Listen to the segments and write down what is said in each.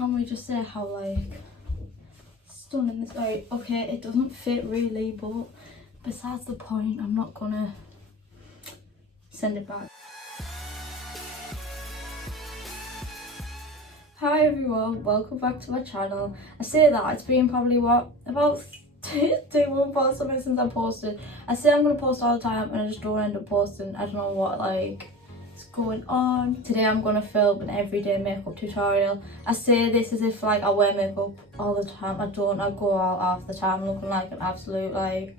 can we just say how like stunning this is? Okay, it doesn't fit really, but besides the point, I'm not gonna send it back. Hi everyone, welcome back to my channel. I say that it's been probably what, about 2 months since I posted. I say I'm gonna post all the time and I just don't end up posting. I don't know what like is going on. Today I'm gonna film an everyday makeup tutorial. I say this as if like I wear makeup all the time. I don't. I go out half the time looking like an absolute like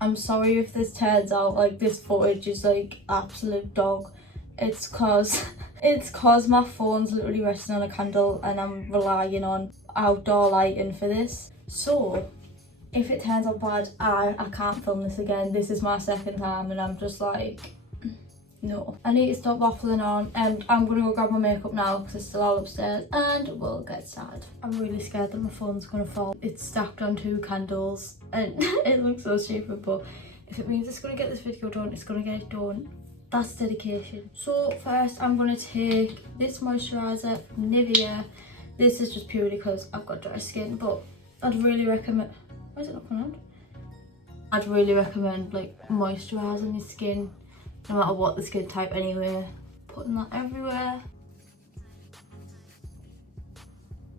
I'm sorry if this turns out like this footage is like absolute dog. It's cause my phone's literally resting on a candle and I'm relying on outdoor lighting for this. So if it turns out bad, I can't film this again. This is my second time and I'm just like, no. I need to stop waffling on and I'm gonna go grab my makeup now because it's still all upstairs and we'll get started. I'm really scared that my phone's gonna fall. It's stacked on 2 candles and it looks so stupid, but if it means it's gonna get this video done, it's gonna get it done. That's dedication. So first I'm gonna take this moisturiser from Nivea. This is just purely because I've got dry skin, but I'd really recommend, why is it not coming out? I'd really recommend like moisturising your skin no matter what the skin type anyway. Putting that everywhere.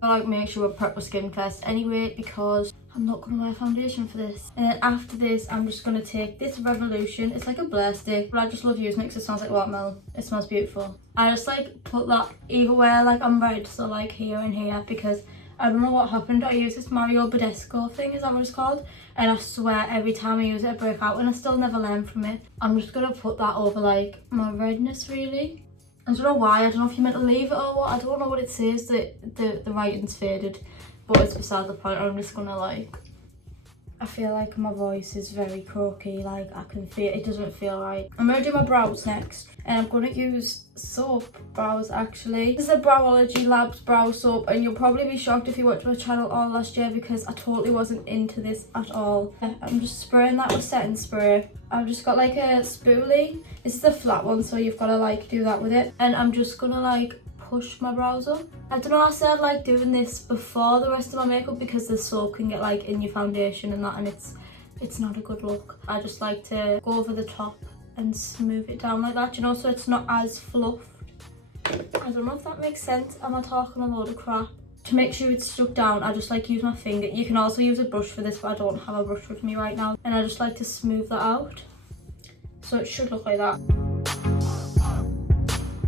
I like make sure I prep my skin first anyway because I'm not going to wear foundation for this. And then after this I'm just going to take this Revolution. It's like a blur stick but I just love using it because it smells like watermelon. It smells beautiful. I just like put that either where like I'm red, so like here and here, because I don't know what happened. I use this Mario Badescu thing, is that what it's called? And I swear every time I use it I break out and I still never learn from it. I'm just going to put that over like my redness really. I don't know why, I don't know if you're meant to leave it or what, I don't know what it says, that the writing's faded, but it's beside the point. I'm just gonna like, I feel like my voice is very croaky, like I can feel, it doesn't feel right. I'm gonna do my brows next and I'm gonna use soap brows actually. This is a Browology Labs brow soap and you'll probably be shocked if you watched my channel all last year because I totally wasn't into this at all. I'm just spraying that with setting spray. I've just got like a spoolie. This is a flat one so you've got to like do that with it. And I'm just gonna like push my brows up. I don't know, I said like doing this before the rest of my makeup because the soap can get like in your foundation and that, and it's not a good look. I just like to go over the top and smooth it down like that, you know, so it's not as fluffed. I don't know if that makes sense. Am I talking a load of crap? To make sure it's stuck down, I just like use my finger. You can also use a brush for this, but I don't have a brush with me right now. And I just like to smooth that out. So it should look like that.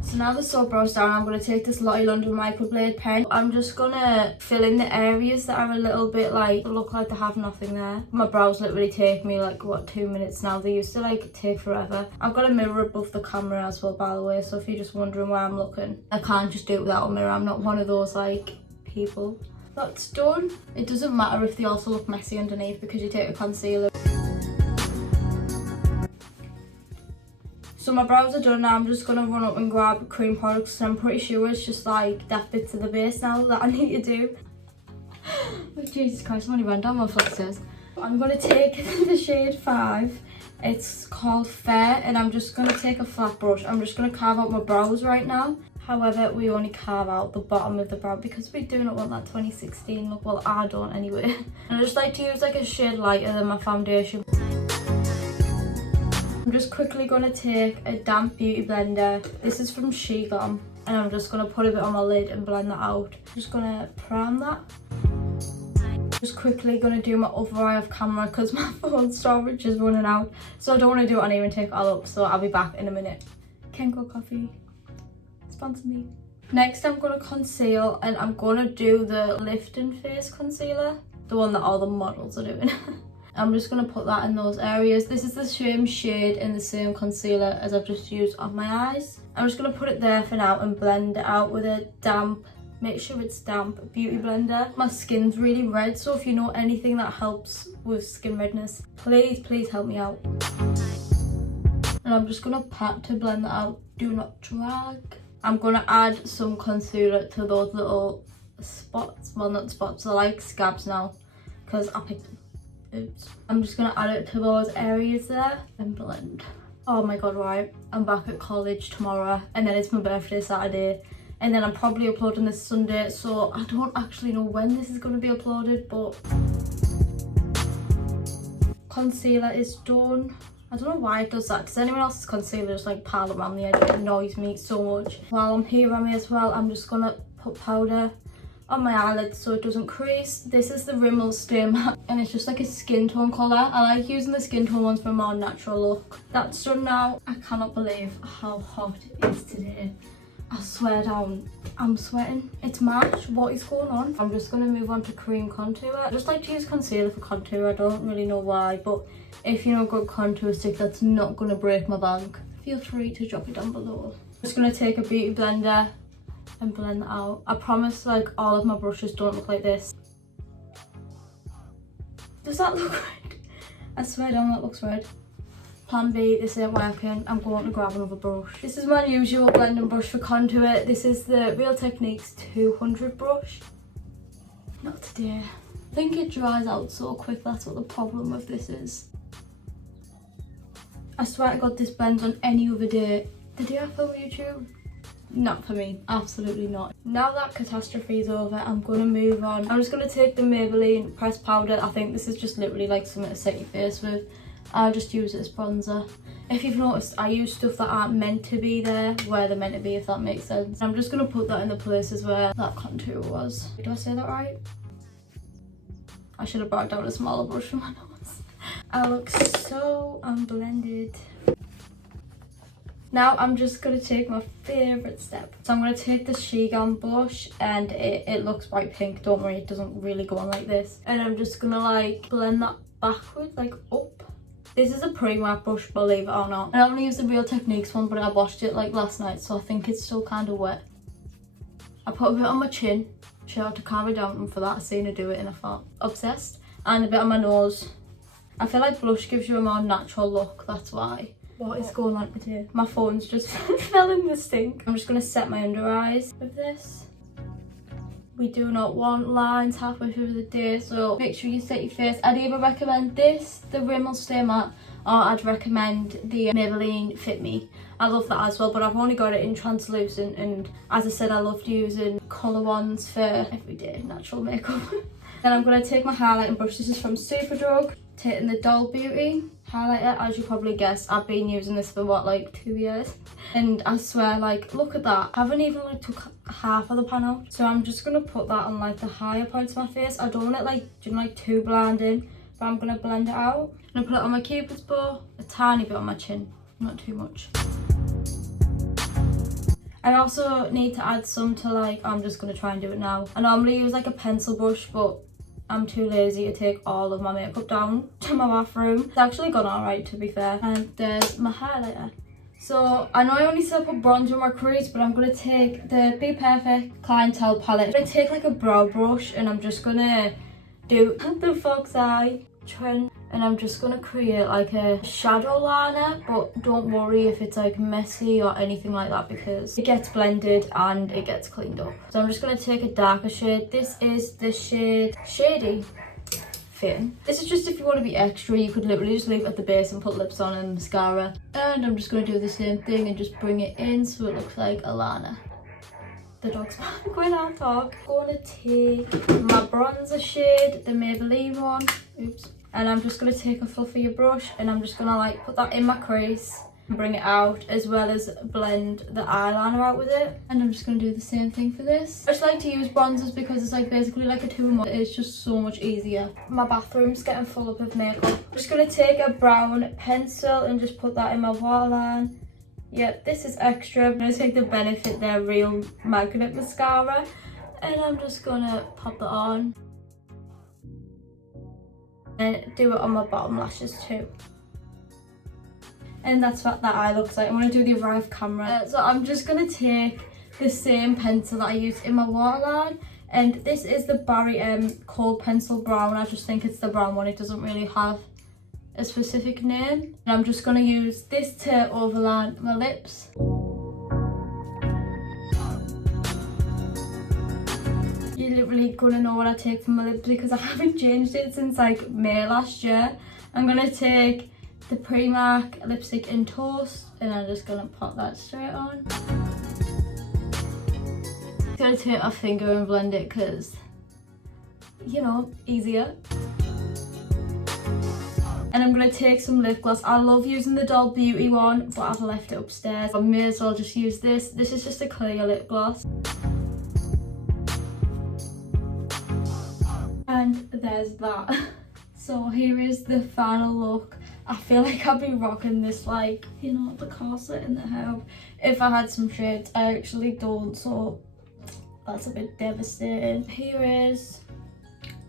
So now the soap brows down, I'm going to take this Lottie London microblade pen. I'm just going to fill in the areas that are a little bit like, look like they have nothing there. My brows literally take me like, what, 2 minutes now. They used to like take forever. I've got a mirror above the camera as well, by the way. So if you're just wondering where I'm looking, I can't just do it without a mirror. I'm not one of those like people. That's done. It doesn't matter if they also look messy underneath because you take a concealer. So my brows are done now. I'm just going to run up and grab cream products. I'm pretty sure it's just like that bit to the base now that I need to do. Oh, Jesus Christ, I'm only ran down my footsteps. I'm going to take the shade 5. It's called Fair and I'm just going to take a flat brush. I'm just going to carve out my brows right now. However, we only carve out the bottom of the brow because we do not want that 2016 look. Well, I don't anyway. And I just like to use like a shade lighter than my foundation. I'm just quickly going to take a damp beauty blender. This is from Shegom and I'm just going to put a bit on my lid and blend that out. I'm just going to prime that. Just quickly going to do my other eye off camera because my phone storage is running out. So I don't want to do it on here and take it all up. So I'll be back in a minute. Kenko Coffee, sponsor me. Next I'm going to conceal and I'm going to do the Lift and Face concealer. The one that all the models are doing. I'm just going to put that in those areas. This is the same shade and the same concealer as I've just used on my eyes. I'm just going to put it there for now and blend it out with a damp, make sure it's damp, beauty blender. My skin's really red, so if you know anything that helps with skin redness, please help me out. And I'm just going to pat to blend that out. Do not drag. I'm going to add some concealer to those little spots. Well, not spots, they're like scabs now because I picked them. Oops. I'm just going to add it to those areas there and blend. Oh my god, right, I'm back at college tomorrow and then it's my birthday Saturday and then I'm probably uploading this Sunday, so I don't actually know when this is going to be uploaded, but concealer is done. I don't know why it does that, because anyone else's concealer just like pile around the edge. It annoys me so much. While I'm here on me as well, I'm just gonna put powder on my eyelids so it doesn't crease. This is the Rimmel Stay Matte and it's just like a skin tone colour. I like using the skin tone ones for a more natural look. That's done now. I cannot believe how hot it is today. I swear down, I'm sweating. It's March, what is going on? I'm just gonna move on to cream contour. I just like to use concealer for contour. I don't really know why, but if you know a good contour stick that's not gonna break my bank, feel free to drop it down below. I'm just gonna take a beauty blender and blend that out. I promise like all of my brushes don't look like this. Does that look red? I swear down that looks red. Plan B, this ain't working. I'm going to grab another brush. This is my usual blending brush for contour. This is the Real Techniques 200 brush. Not today. I think it dries out so quick, that's what the problem with this is. I swear to God this blends on any other day. The day I film YouTube? Not for me, absolutely not. Now that catastrophe is over, I'm going to move on. I'm just going to take the Maybelline pressed powder. I think this is just literally like something to set your face with. I'll just use it as bronzer. If you've noticed, I use stuff that aren't meant to be there where they're meant to be, if that makes sense. I'm just going to put that in the places where that contour was. Did I say that right? I should have brought down a smaller brush for my nose. I look so unblended. Now I'm just going to take my favourite step. So I'm going to take the Shegan blush and it looks bright pink. Don't worry, it doesn't really go on like this. And I'm just going to like blend that backwards, like up. This is a pre-wipe brush, believe it or not. I only use the Real Techniques one, but I washed it like last night, so I think it's still kind of wet. I put a bit on my chin. Shout out to Cara Downton for that. I seen her do it and I thought, obsessed. And a bit on my nose. I feel like blush gives you a more natural look, that's why. What is going on today? My phone's just fell in the sink. I'm just going to set my under eyes with this. We do not want lines halfway through the day, so make sure you set your face. I'd either recommend this, the Rimmel Stay Matte, or I'd recommend the Maybelline Fit Me. I love that as well, but I've only got it in translucent, and as I said, I loved using colour ones for everyday natural makeup. Then I'm going to take my highlighting brush. This is from Superdrug. Taking the Doll Beauty highlighter. As you probably guessed, I've been using this for what, like 2 years, and I swear, like, look at that, I haven't even like took half of the pan out. So I'm just gonna put that on like the higher points of my face. I don't want it like, you know, like too blinding, but I'm gonna blend it out. I'm gonna put it on my cupid's bow, a tiny bit on my chin, not too much. I also need to add some to like, I'm just gonna try and do it now. I normally use like a pencil brush, but I'm too lazy to take all of my makeup down to my bathroom. It's actually gone alright, to be fair. And there's my highlighter. So I know I only said put bronzer on my crease, but I'm going to take the Be Perfect Clientele palette. I'm going to take like a brow brush and I'm just going to do the Fox Eye trend. And I'm just going to create like a shadow liner, but don't worry if it's like messy or anything like that because it gets blended and it gets cleaned up. So I'm just going to take a darker shade. This is the shade Shady Fin. This is just if you want to be extra, you could literally just leave it at the base and put lips on and mascara. And I'm just going to do the same thing and just bring it in so it looks like Alana. The dog's back when I talk. I'm going to take my bronzer shade, the Maybelline one. Oops. And I'm just going to take a fluffier brush and I'm just going to like put that in my crease and bring it out, as well as blend the eyeliner out with it. And I'm just going to do the same thing for this. I just like to use bronzers because it's like basically like a 2-in-1. It's just so much easier. My bathroom's getting full up of makeup. I'm just going to take a brown pencil and just put that in my waterline. Yep, this is extra. I'm going to take the Benefit their Real Magnet Mascara and I'm just going to pop that on. And do it on my bottom lashes too. And that's what that eye looks like. I'm going to do the Arrive camera. So I'm just going to take the same pencil that I used in my waterline. And this is the Barry M Cold Pencil Brown. I just think it's the brown one. It doesn't really have a specific name. And I'm just going to use this to overline my lips. You're literally gonna know what I take for my lips because I haven't changed it since like May last year. I'm gonna take the Primark lipstick in Toast, and I'm just gonna pop that straight on. I'm gonna take my finger and blend it because, you know, easier. And I'm going to take some lip gloss. I love using the Doll Beauty one, but I've left it upstairs. I may as well just use this. This is just a clear lip gloss. And there's that. So here is the final look. I feel like I'd be rocking this, like, you know, the corset in the hair if I had some shades. I actually don't, so that's a bit devastating. Here is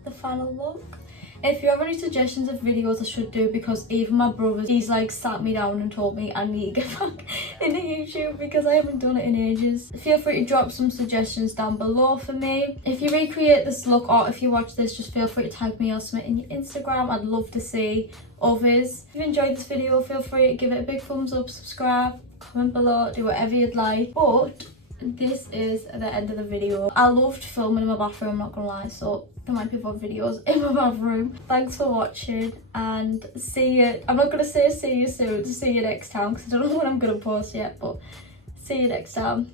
the final look. If you have any suggestions of videos I should do, because even my brother, he's like sat me down and told me I need to get back into YouTube because I haven't done it in ages. Feel free to drop some suggestions down below for me. If you recreate this look, or if you watch this, just feel free to tag me or something in your Instagram. I'd love to see others. If you enjoyed this video, feel free to give it a big thumbs up, subscribe, comment below, do whatever you'd like. But this is the end of the video. I loved filming in my bathroom, I'm not gonna lie, so there might be more videos in my bathroom. Thanks for watching, and see you. I'm not gonna say see you soon, see you next time, because I don't know when I'm gonna post yet, but see you next time.